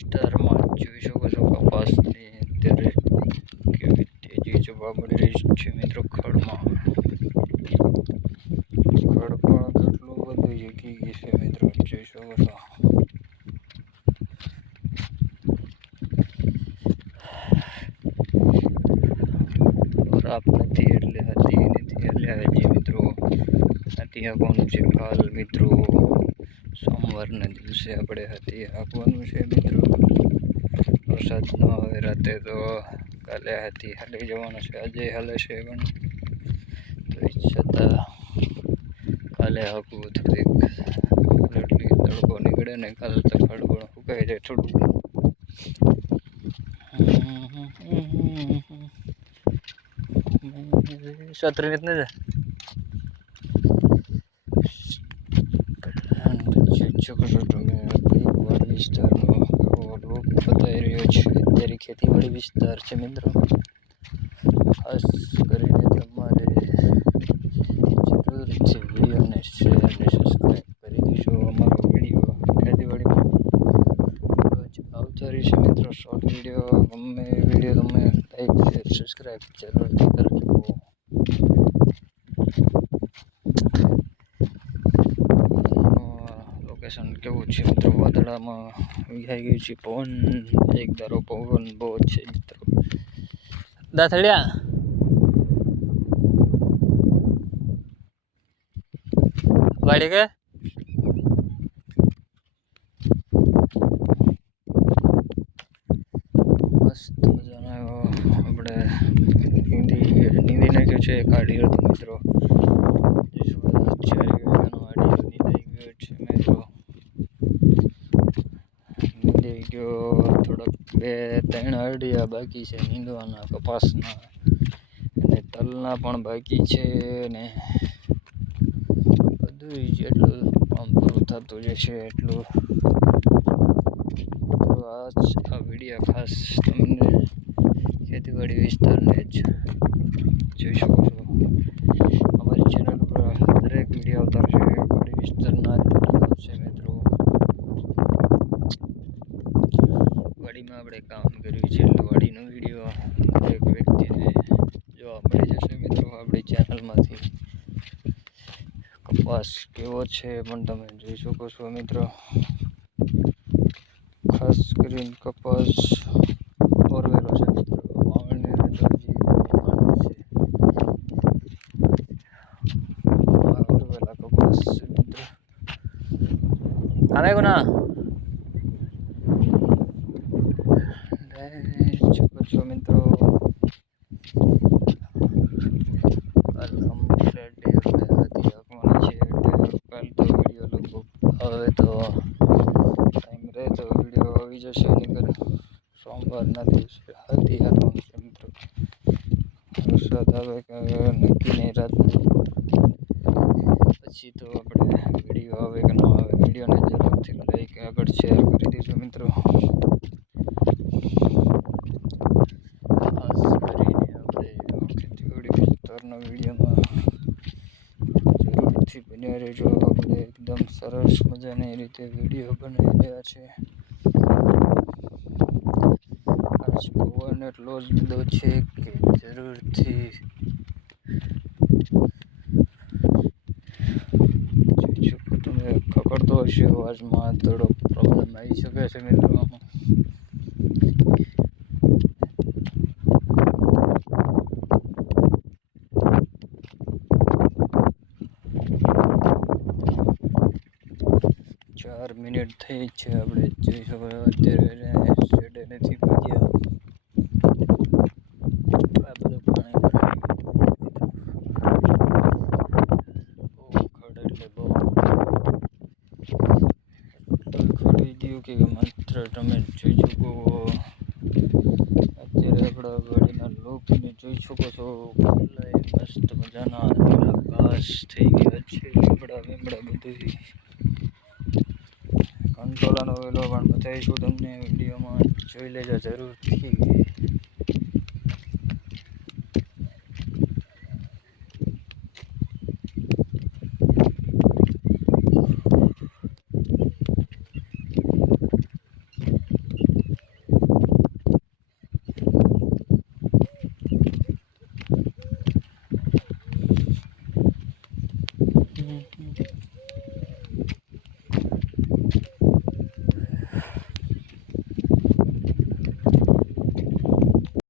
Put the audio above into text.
વિસ્તારમાં જોઈ શકો છો કપાસની અત્યારે કેવી તેજી જોવા મળી રહી છે મિત્રો ખડમાં ખડ પણ કેટલું બધું જગી ગયું છે મિત્રો જોઈ શકો છો આપ નથી એટલે હતી નથી એટલે હજી મિત્રો નથી આપવાનું છે હાલ મિત્રો સોમવારના દિવસે આપણે હતી આપવાનું છે મિત્રો. વરસાદ ન આવે રાતે તો કાલે હતી હાલી જવાનું છે. આજે હાલે છે પણ તો છતાં કાલે હકવું થોડીક એટલી તડકો નીકળે ને કાલે તો ખડબડ સુકાઈ જાય થોડું છત્રી રીતને ને જોઈ શકો છો તમે ખેતીવાડી વિસ્તારનો રોડ બતાવી રહ્યો છે અત્યારે ખેતીવાડી વિસ્તાર છે મિત્રો. ખાસ કરીને તમારે જરૂર છે વિડીયોને શેર અને સબસ્ક્રાઈબ કરી દેશો અમારો વીડિયો ખેતીવાડીમાં રોજ આવતો રહેશે મિત્રો. શોર્ટ વીડિયો ગમે વીડિયો તમે લાઈક શેર સબસ્ક્રાઈબ જરૂરથી કરજો. લોકેશન કેવું છે મિત્રો? વાદળામાં વિહાઈ ગયું છે પવન. એક ધારો પવન બહુ છે મિત્રો. દાથડિયા. વાળી કે? મસ્ત મજાનો આપણે નીંદી નીંદી નાખ્યું છે કાઢી હતું મિત્રો ચાર વીઘાનો આડીઓ નીંદાઈ ગયો છે મિત્રો નીંદાઈ ગયો થોડોક બે, ત્રણ અરડિયા બાકી છે, નીંદવાના, કપાસના અને તલના પણ બાકી છે ને બધું જેટલું આમ પૂરું થતું જશે, એટલું. તો આ વીડિયો ખાસ તમને ખેતીવાડી વિસ્તારને જ જોઈ શકો છો અમારી ચેનલ ઉપર દરેક વીડિયો આવતા રહેશે વાડી વિસ્તારના જ વીડિયો આવશે મિત્રો વાડીમાં આપણે કામ કર્યું છે એટલે વાડીનો વીડિયો દરેક વ્યક્તિને જોવા મળી જશે મિત્રો આપણી ચેનલમાંથી કપાસ કેવો છે પણ તમે જોઈ શકો છો મિત્રો. ખાસ કરીને કપાસ ઓરવેલો છે છે. ઓરવેલા કપાસ મિત્રો. આવે કોના શકો છો મિત્રો કાલ કમ્પ્લીટ ડે આપણે હતી આપવાની છે એટલે કાલ તો વીડિયો લગભગ હવે તો ટાઈમ રહે તો જશે સોમવારના દિવસે હતી હાલવાનું મિત્રો. વરસાદ આવે કે નક્કી નહીં રાતનું પછી તો આપણે વીડિયો આવે કે ન આવે, વિડીયોને જરૂરથી લાઈક, આગળ શેર કરી દીધું મિત્રો. ખાસ કરીને આપણે ખેતીવાડી વિસ્તારના વિડીયોમાં જરૂરથી બન્યા રહેજો. આપણે એકદમ સરસ મજાની રીતે વીડિયો બનાવી રહ્યા છે પવન એટલો બધો છે કે જરૂરથી તમે. ખકડતો હશે, અવાજમાં થોડો પ્રોબ્લેમ આવી શકે છે મિત્રો. ચાર મિનિટ થઈ જ છે, આપણે જોઈ શકો છો અત્યારે શેડે નથી પહોંચ્યા. આ બધું પાણી ભરાઈ ગયું બહુ ખડ એટલે બહુ એટલું ખડી ગયું કે માત્ર તમે જોઈ શકો અત્યારે આપણા ગાડીના લોકને જોઈ શકો છો. કેટલાય મસ્ત મજાના લીલા ઘાસ થઈ ગયા છે. લીમડા લીમડા બધું કંટોલાનો વેલો પણ બતાવીશું તમને વિડીયોમાં જોઈ લેજો જરૂરથી.